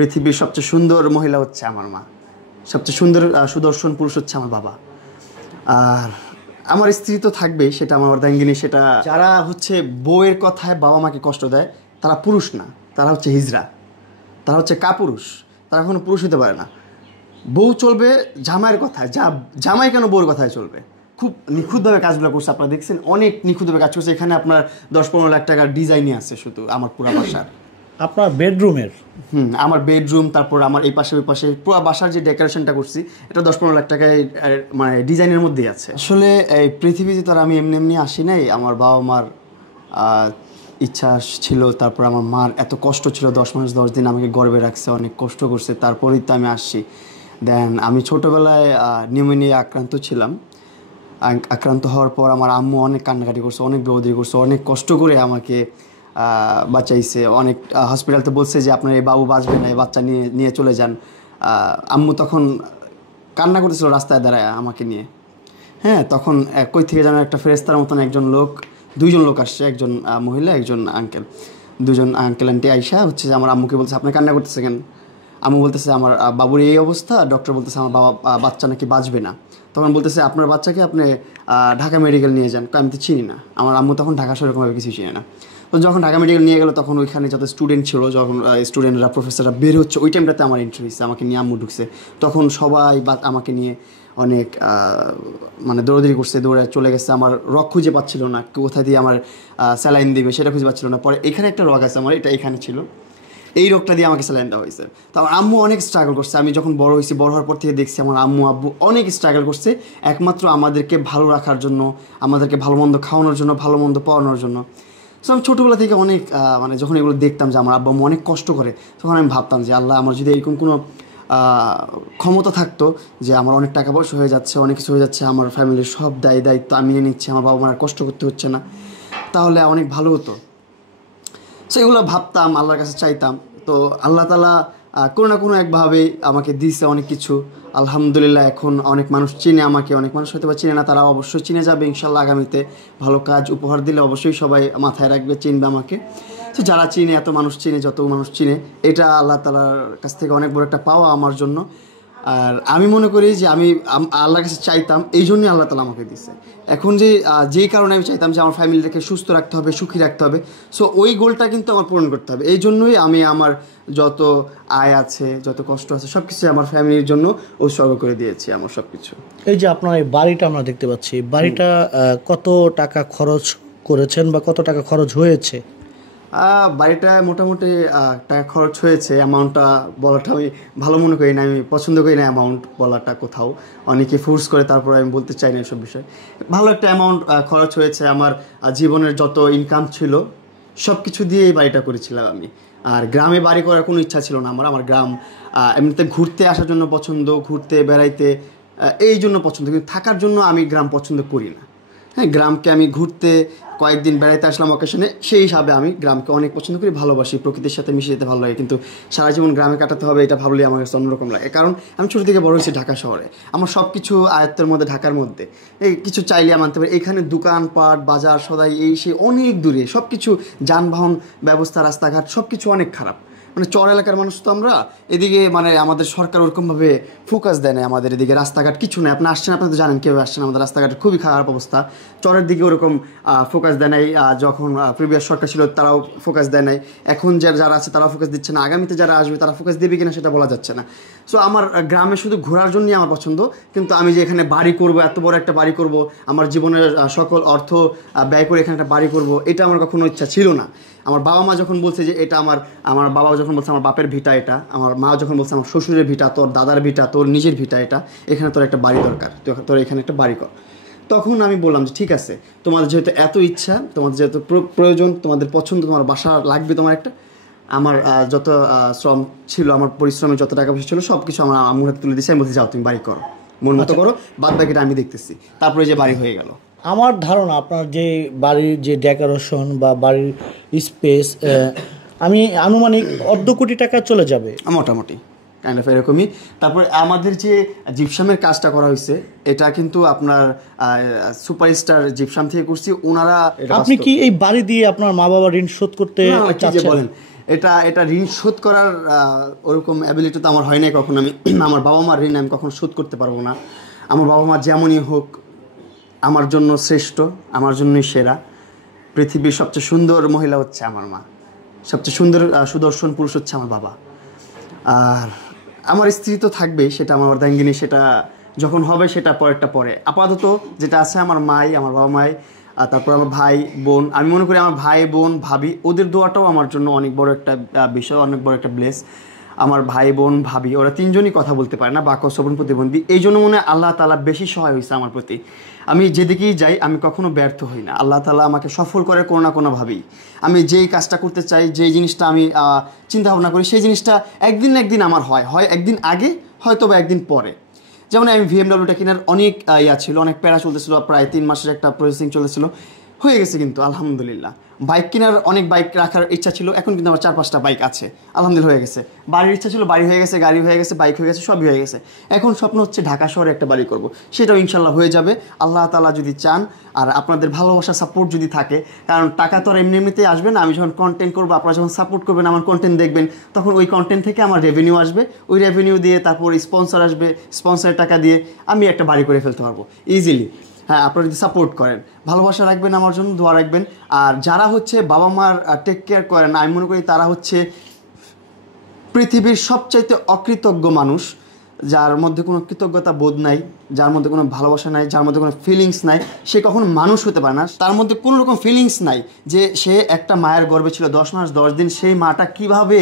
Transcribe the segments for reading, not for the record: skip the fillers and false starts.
পৃথিবীর সবচেয়ে সুন্দর মহিলা হচ্ছে আমার মা, সবচেয়ে সুন্দর সুদর্শন পুরুষ হচ্ছে আমার বাবা। আর আমার স্ত্রী তো থাকবেই, সেটা আমার অর্ধাঙ্গিনী। সেটা যারা হচ্ছে বউয়ের কথায় বাবা মাকে কষ্ট দেয় তারা পুরুষ না, তারা হচ্ছে হিজড়া, তারা হচ্ছে কাপুরুষ, তারা কোনো পুরুষ হতে পারে না। বউ চলবে জামাইয়ের কথায়, জামাই কেন বউর কথায় চলবে? খুব নিখুঁতভাবে কাজগুলো করছে, আপনারা দেখছেন অনেক নিখুঁতভাবে কাজ করছে। এখানে আপনার 10-15 লাখ টাকার ডিজাইনই আছে শুধু আমার পুরো বাসার। আপনার বেডরুমের আমার বেডরুম, তারপর আমার এই পাশে ওই পাশে পুরো বাসার যে ডেকোরেশনটা করছি এটা 10-15 লাখ টাকায় মানে ডিজাইনের মধ্যেই আছে। আসলে এই পৃথিবীতে তো আর আমি এমনি এমনি আসি নাই, আমার বাবা মার ইচ্ছা ছিল, তারপর আমার মার এত কষ্ট ছিল, 10 মাস 10 দিন আমাকে গর্ভে রাখছে, অনেক কষ্ট করছে, তারপরেই তো আমি আসছি। দেন আমি ছোটোবেলায় নিউমোনিয়া আক্রান্ত ছিলাম। আক্রান্ত হওয়ার পর আমার আম্মু অনেক কান্নাকাটি করছে, অনেক দৌড়াদৌড়ি করছে, অনেক কষ্ট করে আমাকে বাঁচাইছে। অনেক হসপিটালতে বলছে যে আপনার এই বাবু বাঁচবে না, এই বাচ্চা নিয়ে নিয়ে চলে যান। আম্মু তখন কান্না করতেছিল রাস্তায় দাঁড়ায় আমাকে নিয়ে। হ্যাঁ, তখন কই থেকে যেন একটা ফেরেস্তার মতন দুইজন লোক আসছে, একজন মহিলা, একজন আঙ্কেল। দুজন আঙ্কেল আন্টি আইসা হচ্ছে যে আমার আম্মুকে বলছে আপনি কান্না করতেছে কেন? আম্মু বলতেছে আমার বাবুর এই অবস্থা, ডক্টর বলতেছে আমার বাচ্চা নাকি বাঁচবে না। তখন বলতেছে আপনার বাচ্চাকে আপনি ঢাকা মেডিকেল নিয়ে যান। আমি তো চিনি না, আমার আম্মু তখন ঢাকা সেরকমভাবে কিছু চিনি না। তো যখন ঢাকা মেডিকেল নিয়ে গেলো তখন ওইখানে যত স্টুডেন্ট ছিল, যখন স্টুডেন্টরা প্রফেসররা বের হচ্ছে, ওই টাইমটাতে আমার এন্ট্রি হয়েছে, আমাকে নিয়ে আম্মু ঢুকছে। তখন সবাই আমাকে নিয়ে অনেক মানে দৌড়াদৌড়ি করছে, দৌড়ে চলে গেছে। আমার রগ খুঁজে পাচ্ছিল না, কোথায় দিয়ে আমার স্যালাইন দিবে সেটা খুঁজে পাচ্ছিল না। পরে এখানে একটা রগ আছে আমার, এটা এখানে ছিল, এই রোগটা দিয়ে আমাকে স্যালাইন দেওয়া হয়েছে। তো আমার আম্মু অনেক স্ট্রাগল করছে। আমি যখন বড় হয়েছি, বড় হওয়ার পর থেকে দেখছি আমার আম্মু আব্বু অনেক স্ট্রাগল করছে একমাত্র আমাদেরকে ভালো রাখার জন্য, আমাদেরকে ভালো মন্দ খাওয়ানোর জন্য, ভালো মন্দ পাওয়ানোর জন্য। সো আমি ছোটোবেলা থেকে অনেক মানে যখন এগুলো দেখতাম যে আমার আব্বু আম্মু অনেক কষ্ট করে, তখন আমি ভাবতাম যে আল্লাহ, আমার যদি এরকম কোনো ক্ষমতা থাকতো যে আমার অনেক টাকা পয়সা হয়ে যাচ্ছে, অনেক কিছু হয়ে যাচ্ছে, আমার ফ্যামিলির সব দায়িত্ব আমি নিয়ে নিচ্ছি, আমার বাবা মার কষ্ট করতে হচ্ছে না, তাহলে অনেক ভালো হতো। সো এগুলো ভাবতাম, আল্লাহর কাছে চাইতাম। তো আল্লাহ তাআলা কোনো না কোনো একভাবে আমাকে দিয়েছে অনেক কিছু, আলহামদুলিল্লাহ। এখন অনেক মানুষ চিনে আমাকে, অনেক মানুষ হয়তো বা চিনে না, তারা অবশ্যই চিনে যাবে ইনশাল্লাহ। আগামীতে ভালো কাজ উপহার দিলে অবশ্যই সবাই মাথায় রাখবে, চিনবে আমাকে। তো যারা চিনে, এত মানুষ চিনে, যত মানুষ চিনে, এটা আল্লাহ তাআলার কাছ থেকে অনেক বড় একটা পাওয়া আমার জন্য। আর আমি মনে করি যে আমি আল্লাহর কাছে চাইতাম, এই জন্যই আল্লাহ তাআলা আমাকে দিয়েছে। এখন যেই কারণে আমি চাইতাম যে আমার ফ্যামিলিটাকে সুস্থ রাখতে হবে, সুখী রাখতে হবে, সো ওই গোলটা কিন্তু আমার পূরণ করতে হবে। এই জন্যই আমি আমার যত আয় আছে, যত কষ্ট আছে, সব কিছু আমার ফ্যামিলির জন্য উৎসর্গ করে দিয়েছি, আমার সব কিছু। এই যে আপনার এই বাড়িটা আমরা দেখতে পাচ্ছি, বাড়িটা কত টাকা খরচ করেছেন বা কত টাকা খরচ হয়েছে? বাড়িটায় মোটামুটি টাকা খরচ হয়েছে। অ্যামাউন্টটা বলাটা আমি ভালো মনে করি না, আমি পছন্দ করি না অ্যামাউন্ট বলাটা কোথাও, অনেকে ফোর্স করে, তারপর আমি বলতে চাই না এসব বিষয়। ভালো একটা অ্যামাউন্ট খরচ হয়েছে। আমার জীবনের যত ইনকাম ছিল সব কিছু দিয়ে এই বাড়িটা করেছিলাম আমি। আর গ্রামে বাড়ি করার কোনো ইচ্ছা ছিল না আমার গ্রাম এমনিতে ঘুরতে আসার জন্য পছন্দ, ঘুরতে বেড়াইতে এই জন্য পছন্দ, কিন্তু থাকার জন্য আমি গ্রাম পছন্দ করি না। হ্যাঁ, গ্রামকে আমি ঘুরতে কয়েকদিন বেড়াইতে আসলাম অকেশনে, সেই হিসাবে আমি গ্রামকে অনেক পছন্দ করি, ভালোবাসি, প্রকৃতির সাথে মিশে যেতে ভালো লাগে। কিন্তু সারা জীবন গ্রামে কাটাতে হবে এটা ভাবলেই আমার কাছে অন্যরকম লাগে। কারণ আমি ছোটো থেকে বড় হয়েছি ঢাকা শহরে, আমার সব কিছু আয়ত্তের মধ্যে, ঢাকার মধ্যে। এই কিছু চাইলে আমি আনতে পারি, এখানে দোকানপাট, বাজার, সদাই, এই সেই অনেক দূরে, সব কিছু যানবাহন ব্যবস্থা, রাস্তাঘাট সব কিছু অনেক খারাপ। মানে চর এলাকার মানুষ তো আমরা, এদিকে মানে আমাদের সরকার ওরকমভাবে ফোকাস দেয় না আমাদের এদিকে, রাস্তাঘাট কিছু নেই। আপনি আসছেন, আপনি তো জানেন কীভাবে আসছেন, আমাদের রাস্তাঘাটের খুবই খারাপ অবস্থা। চরের দিকে ওরকম ফোকাস দেয় নাই, যখন প্রিভিয়াস সরকার ছিল তারাও ফোকাস দেয় নাই, এখন যারা আছে তারাও ফোকাস দিচ্ছে না, আগামীতে যারা আসবে তারা ফোকাস দেবে কিনা সেটা বলা যাচ্ছে না। সো আমার গ্রামে শুধু ঘোরার জন্যই আমার পছন্দ, কিন্তু আমি যে এখানে বাড়ি করব, এত বড় একটা বাড়ি করব, আমার জীবনের সকল অর্থ ব্যয় করে এখানে একটা বাড়ি করব, এটা আমার কখনো ইচ্ছা ছিল না। আমার বাবা মা যখন বলছে যে এটা আমার বাবা যখন বলছে আমার বাপের ভিটা এটা, আমার মা যখন বলছে আমার শ্বশুরের ভিটা, তোর দাদার ভিটা, তোর নিজের ভিটা এটা, এখানে তোর একটা বাড়ি দরকার, তোর এখানে একটা বাড়ি কর। তখন আমি বললাম যে ঠিক আছে, তোমাদের যেহেতু এত ইচ্ছা, তোমাদের যেহেতু প্রয়োজন, তোমাদের পছন্দ, তোমার বাসা লাগবে, তোমার একটা, আমার যত শ্রম ছিল, আমার পরিশ্রমে যত টাকা পয়সা ছিল সব কিছু আমার আম্মুর হাতে তুলে দিয়েছি। আমি বলছি যাও তুমি বাড়ি করো, মন মতো করো, বাদ বাকিটা আমি দেখতেছি। তারপরে যে বাড়ি হয়ে গেল। আমার ধারণা আপনার যে বাড়ির যে ডেকোরেশন বা বাড়ির স্পেস, আমি আনুমানিক 1.5 কোটি টাকা চলে যাবে মোটামুটি, কাইন্ড অফ এরকমই। তারপরে আমাদের যে জিপসামের কাজটা করা হয়েছে, এটা কিন্তু আপনার সুপারস্টার জিপসাম থেকে করছি ওনারা। আপনি কি এই বাড়ি দিয়ে আপনার মা বাবার ঋণ শোধ করতে চাচ্ছেন? বলেন, এটা এটা ঋণ শোধ করার ওরকম অ্যাবিলিটি তো আমার হয় নাই কখনো। আমি আমার বাবা মার ঋণ আমি কখনো শোধ করতে পারবো না। আমার বাবা মা যেমনই হোক আমার জন্য শ্রেষ্ঠ, আমার জন্যই সেরা। পৃথিবীর সবচেয়ে সুন্দর মহিলা হচ্ছে আমার মা, সবচেয়ে সুন্দর সুদর্শন পুরুষ হচ্ছে আমার বাবা। আর আমার স্ত্রী তো থাকবেই, সেটা আমার অর্ধাঙ্গিনী, সেটা যখন হবে সেটা পরেরটা পরে। আপাতত যেটা আছে আমার মাই, আমার বাবা মাই, আর তারপর আমার ভাই বোন। আমি মনে করি আমার ভাই বোন ভাবি ওদের দোয়াটাও আমার জন্য অনেক বড় একটা বিষয়, অনেক বড় একটা ব্লেস। আমার ভাই বোন ভাবি ওরা তিনজনই কথা বলতে পারে না, বাক শ্রবণ প্রতিবন্ধী। এই জন্য মনে হয় আল্লাহ তাআলা বেশি সহায় হয়েছে আমার প্রতি। আমি যেদিকেই যাই আমি কখনো ব্যর্থ হই না। আল্লাহ তাআলা আমাকে সফল করে কোনো না কোনোভাবেই। আমি যেই কাজটা করতে চাই, যেই জিনিসটা আমি চিন্তা ভাবনা করি, সেই জিনিসটা একদিন না একদিন আমার হয় একদিন আগে, হয়তো বা একদিন পরে। যেমন আমি VMWটা কেনার অনেক ছিল, অনেক প্যারা চলতেছিল, প্রায় 3 মাসের একটা প্রসেসিং চলেছিল, হয়ে গেছে কিন্তু আলহামদুলিল্লাহ। বাইক কেনার অনেক বাইক রাখার ইচ্ছা ছিল, এখন কিন্তু আমার 4-5টা বাইক আছে, আলহামদুলিল্লাহ হয়ে গেছে। বাড়ির ইচ্ছা ছিল, বাড়ি হয়ে গেছে, গাড়ি হয়ে গেছে, বাইক হয়ে গেছে, সবই হয়ে গেছে। এখন স্বপ্ন হচ্ছে ঢাকা শহরে একটা বাড়ি করব, সেটাও ইনশাল্লাহ হয়ে যাবে আল্লাহ তাআলা যদি চান, আর আপনাদের ভালোবাসা সাপোর্ট যদি থাকে। কারণ টাকা তো আর এমনিতেই আসবে না। আমি যখন কন্টেন্ট করবো, আপনারা যখন সাপোর্ট করবেন, আমার কন্টেন্ট দেখবেন, তখন ওই কন্টেন্ট থেকে আমার রেভিনিউ আসবে। ওই রেভিনিউ দিয়ে তারপর স্পন্সর আসবে, স্পন্সরের টাকা দিয়ে আমি একটা বাড়ি করে ফেলতে পারবো ইজিলি। হ্যাঁ, আপনারা যদি সাপোর্ট করেন, ভালোবাসা রাখবেন, আমার জন্য দোয়া রাখবেন। আর যারা হচ্ছে বাবা মার টেক কেয়ার করেন, আমি মনে করি তারা হচ্ছে পৃথিবীর সবচাইতে অকৃতজ্ঞ মানুষ, যার মধ্যে কোনো কৃতজ্ঞতা বোধ নাই, যার মধ্যে কোনো ভালোবাসা নাই, যার মধ্যে কোনো ফিলিংস নাই, সে কখনো মানুষ হতে পারে না। তার মধ্যে কোনো রকম ফিলিংস নাই যে সে একটা মায়ের গর্ভে ছিল 10 মাস 10 দিন, সেই মাটা কিভাবে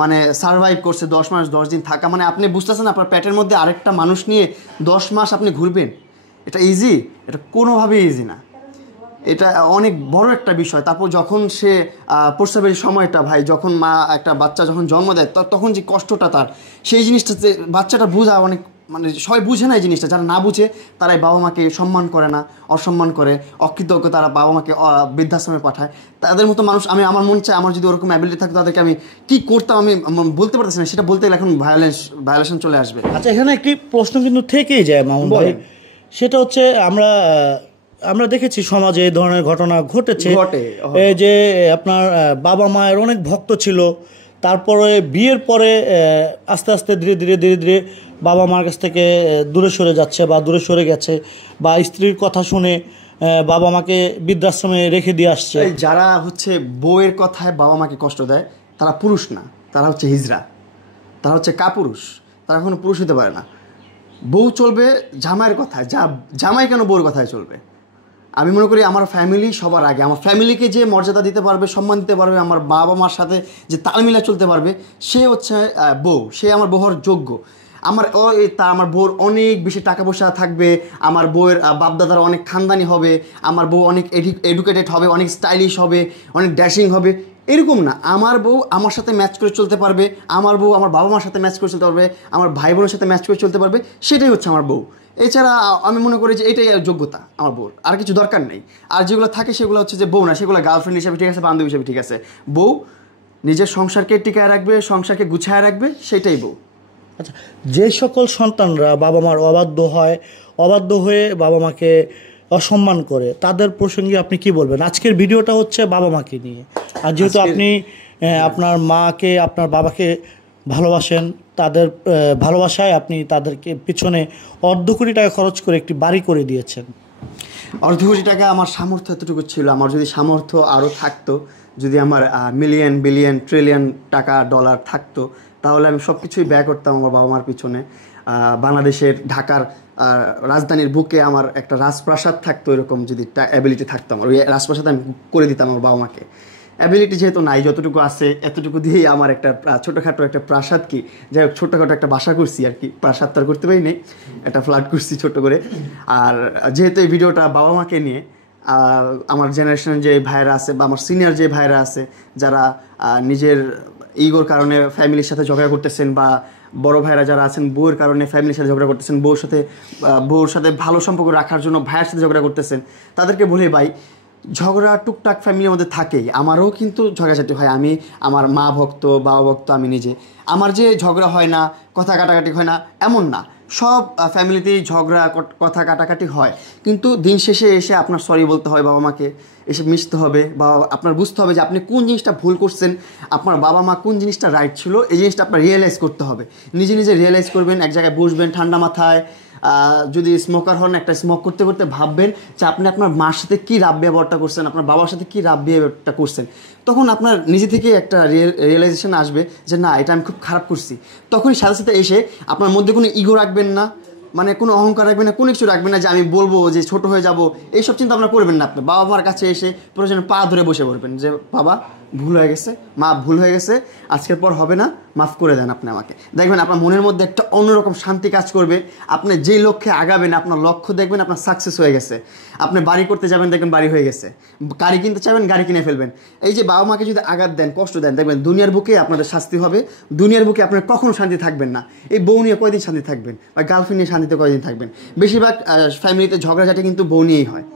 মানে সারভাইভ করছে 10 মাস 10 দিন থাকা। মানে আপনি বুঝতেছেন আপনার পেটের মধ্যে আরেকটা মানুষ নিয়ে 10 মাস আপনি ঘুরবেন, এটা ইজি? এটা কোনোভাবেই ইজি না, এটা অনেক বড় একটা বিষয়। তারপর যখন সে প্রসবের সময়টা ভাই, যখন মা একটা বাচ্চা যখন জন্ম দেয়, তখন যে কষ্টটা তার, সেই জিনিসটা বাচ্চাটা বোঝা অনেক, মানে সবাই বুঝে না এই জিনিসটা। যারা না বুঝে তারাই বাবা মাকে সম্মান করে না, অসম্মান করে, অকৃতজ্ঞ, তারা বাবা মাকে বৃদ্ধাশ্রমে পাঠায়। তাদের মতো মানুষ আমি, আমার মন চায় আমার যদি ওরকম অ্যাবিলিটি থাকতো তাদেরকে আমি কী করতাম আমি বলতে পারতেছি না। সেটা বলতে গেলে এখন ভায়োলেশন চলে আসবে। আচ্ছা, এখানে একটি প্রশ্ন কিন্তু থেকেই যায় মামুন ভাই, সেটা হচ্ছে আমরা দেখেছি সমাজে এই ধরনের ঘটনা ঘটে। এই যে আপনার বাবা মায়ের অনেক ভক্ত ছিল, তারপরে বিয়ের পরে আস্তে আস্তে ধীরে ধীরে ধীরে ধীরে বাবা মার কাছ থেকে দূরে সরে যাচ্ছে বা দূরে সরে গেছে, বা স্ত্রীর কথা শুনে বাবা মাকে বৃদ্ধাশ্রমে রেখে দিয়ে আসছে। যারা হচ্ছে বউয়ের কথায় বাবা মাকে কষ্ট দেয়, তারা পুরুষ না, তারা হচ্ছে হিজড়া, তারা হচ্ছে কাপুরুষ, তারা কোনো পুরুষ হতে পারে না। বউ চলবে জামাইয়ের কথায়, জামাই কেন বউর কথায় চলবে? আমি মনে করি আমার ফ্যামিলি সবার আগে। আমার ফ্যামিলিকে যে মর্যাদা দিতে পারবে, সম্মান দিতে পারবে, আমার বাবা মার সাথে যে তাল মিলা চলতে পারবে, সে হচ্ছে বউ, সে আমার বউ হওয়ার যোগ্য। আমার বউর অনেক বেশি টাকা পয়সা থাকবে, আমার বউয়ের বাপদাদারা অনেক খানদানি হবে, আমার বউ অনেক এডুকেটেড হবে, অনেক স্টাইলিশ হবে, অনেক ড্যাশিং হবে, এরকম না। আমার বউ আমার সাথে ম্যাচ করে চলতে পারবে, আমার বউ আমার বাবা মার সাথে ম্যাচ করে চলতে পারবে, আমার ভাই বোনের সাথে ম্যাচ করে চলতে পারবে, সেটাই হচ্ছে আমার বউ। এছাড়া আমি মনে করি যে এটাই যোগ্যতা আমার বউর, আর কিছু দরকার নেই। আর যেগুলো থাকে সেগুলো হচ্ছে যে বউ না, সেগুলো গার্লফ্রেন্ড হিসেবে ঠিক আছে, বান্ধবী হিসেবে ঠিক আছে। বউ নিজের সংসারকে টিকায় রাখবে, সংসারকে গুছায় রাখবে, সেটাই বউ। আচ্ছা, যে সকল সন্তানরা বাবা মার অবাধ্য হয়ে বাবা মাকে অসম্মান করে, তাদের প্রসঙ্গে আপনি কি বলবেন? আজকের ভিডিওটা হচ্ছে বাবা মাকে নিয়ে। আর যেহেতু আপনি আপনার মাকে, আপনার বাবাকে ভালোবাসেন, তাদের ভালোবাসায় আপনি তাদেরকে পিছনে অর্ধ কোটি টাকা খরচ করে একটি বাড়ি করে দিয়েছেন। অর্ধ কোটি টাকা আমার সামর্থ্য এতটুকু ছিল। আমার যদি সামর্থ্য আরও থাকতো, যদি আমার মিলিয়ন বিলিয়ন ট্রিলিয়ন টাকা ডলার থাকতো, তাহলে আমি সব কিছুই ব্যয় করতাম আমার বাবা মার পিছনে। বাংলাদেশের ঢাকার রাজধানীর বুকে আমার একটা রাজপ্রাসাদ থাকতো, এরকম যদি অ্যাবিলিটি থাকতো আমার, ওই রাজপ্রাসাদ আমি করে দিতাম আমার বাবা মাকে। অ্যাবিলিটি যেহেতু নাই, যতটুকু আছে এতটুকু দিয়েই আমার একটা ছোটোখাটো একটা প্রাসাদ, কি যাই হোক ছোটোখাটো একটা বাসা করছি আর কি, প্রাসাদ তো আর করতে পারিনি, একটা ফ্ল্যাট করছি ছোটো করে। আর যেহেতু এই ভিডিওটা বাবা মাকে নিয়ে, আমার জেনারেশনের যে ভাইরা আছে বা আমার সিনিয়র যে ভাইরা আছে, যারা নিজের ইগোর কারণে ফ্যামিলির সাথে ঝগড়া করতেছেন, বা বড় ভাইরা যারা আছেন বউয়ের কারণে ফ্যামিলির সাথে ঝগড়া করতেছেন, বউর সাথে ভালো সম্পর্ক রাখার জন্য ভাইয়ের সাথে ঝগড়া করতেছেন, তাদেরকে বলি ভাই, ঝগড়া টুকটাক ফ্যামিলির মধ্যে থাকেই। আমারও কিন্তু ঝগড়াঝাটি হয়। আমি আমার মা ভক্ত, বাবা ভক্ত, আমি নিজে। আমার যে ঝগড়া হয় না, কথা কাটাকাটি হয় না, এমন না। সব ফ্যামিলিতেই ঝগড়া কথা কাটাকাটি হয়, কিন্তু দিন শেষে এসে আপনার সরি বলতে হয় বাবা মাকে, এসে মিশতে হবে, বা আপনার বুঝতে হবে যে আপনি কোন জিনিসটা ভুল করছেন, আপনার বাবা মা কোন জিনিসটা রাইট ছিল, এই জিনিসটা আপনার রিয়েলাইজ করতে হবে। নিজে নিজে রিয়েলাইজ করবেন, এক জায়গায় বসবেন ঠান্ডা মাথায়, যদি স্মোকার হন একটা স্মোক করতে করতে ভাববেন যে আপনি আপনার মার সাথে কী রাব ব্যবহারটা করছেন, আপনার বাবার সাথে কী রাব ব্যবহারটা করছেন। তখন আপনার নিজে থেকে একটা রিয়েলাইজেশন আসবে যে না, এটা আমি খুব খারাপ করছি। তখনই সাথে সাথে এসে আপনার মধ্যে কোনো ইগো রাখবেন না, মানে কোনো অহংকার রাখবেন না, কোনো কিছু রাখবেন না যে আমি বলবো যে ছোট হয়ে যাব, এইসব চিন্তা আপনার করবেন না। আপনি বাবা মার কাছে এসে প্রয়োজনে পা ধরে বসে পড়বেন যে বাবা ভুল হয়ে গেছে, মা ভুল হয়ে গেছে, আজকের পর হবে না, মাফ করে দেন আপনি আমাকে। দেখবেন আপনার মনের মধ্যে একটা অন্যরকম শান্তি কাজ করবে। আপনি যেই লক্ষ্যে আগাবেন, আপনার লক্ষ্য দেখবেন আপনার সাকসেস হয়ে গেছে। আপনি বাড়ি করতে যাবেন, দেখবেন বাড়ি হয়ে গেছে। গাড়ি কিনতে চাইবেন, গাড়ি কিনে ফেলবেন। এই যে বাবা মাকে যদি আঘাত দেন, কষ্ট দেন, দেখবেন দুনিয়ার বুকে আপনাদের শাস্তি হবে, দুনিয়ার বুকে আপনার কখনো শান্তি থাকবেন না। এই বউ নিয়ে কয়দিন শান্তি থাকবেন, বা গার্লফ্রেন্ড নিয়ে শান্তিতে কয়দিন থাকবেন? বেশিরভাগ ফ্যামিলিতে ঝগড়াঝাটি কিন্তু বউ নিয়েই হয়,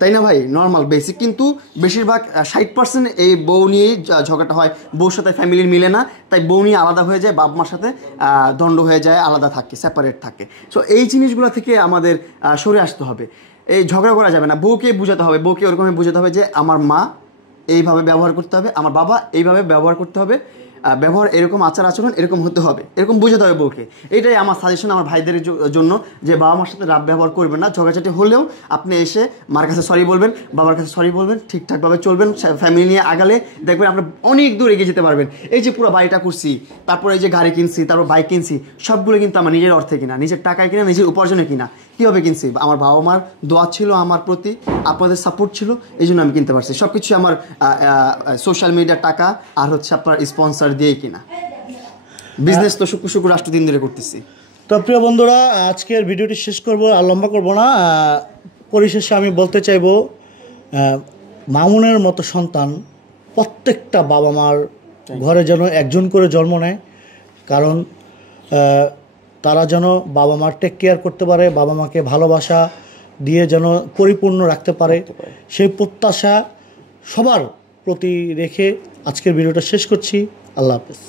তাই না ভাই? নর্মাল বেসিক, কিন্তু বেশিরভাগ 60% এই বউ নিয়েই ঝগড়াটা হয়। বউর সাথে ফ্যামিলির মিলে না, তাই বউ নিয়ে আলাদা হয়ে যায়, বাপ মার সাথে দ্বন্দ্ব হয়ে যায়, আলাদা থাকে, সেপারেট থাকে। সো এই জিনিসগুলো থেকে আমাদের সরে আসতে হবে। এই ঝগড়া করা যাবে না, বউকে বুঝাতে হবে, বউকে ওরকমই বুঝাতে হবে যে আমার মা এইভাবে ব্যবহার করতে হবে, আমার বাবা এইভাবে ব্যবহার করতে হবে, ব্যবহার এরকম, আচার আচরণ এরকম হতে হবে, এরকম বুঝাতে হবে বউকে। এটাই আমার সাজেশন আমার ভাইদের জন্য, যে বাবা মার সাথে রাব ব্যবহার করবেন না। ঝগড়াঝাটি হলেও আপনি এসে মার কাছে সরি বলবেন, বাবার কাছে সরি বলবেন, ঠিকঠাকভাবে চলবেন, ফ্যামিলি নিয়ে আগালে দেখবেন আপনার অনেক দূর এগিয়ে যেতে পারবেন। এই যে পুরো বাড়িটা করছি, তারপর এই যে গাড়ি কিনছি, তারপর বাইক কিনছি, সবগুলো কিন্তু আমার নিজের অর্থে কিনা, নিজের টাকায় কিনা, নিজের উপার্জনে কিনা। কীভাবে কিনছি? আমার বাবা মার দোয়া ছিল আমার প্রতি, আপনাদের সাপোর্ট ছিল, এই জন্য আমি কিনতে পারছি। সব কিছু আমার সোশ্যাল মিডিয়ার টাকা আর হচ্ছে আপনার স্পন্সর দিয়ে কিনা। বিজনেস তো শুক্র রাষ্ট্র দিন ধরে করতেছি। তো প্রিয় বন্ধুরা, আজকের ভিডিওটি শেষ করব, আর লম্বা করব না। পরিশেষে আমি বলতে চাইব, মামুনের মতো সন্তান প্রত্যেকটা বাবা মার ঘরে যেন একজন করে জন্ম নেয়, কারণ তারা যেন বাবা মার টেক কেয়ার করতে পারে, বাবা মাকে ভালোবাসা দিয়ে যেন পরিপূর্ণ রাখতে পারে, সেই প্রত্যাশা সবার প্রতি রেখে আজকের ভিডিওটা শেষ করছি। আল্লাহ হাফেজ।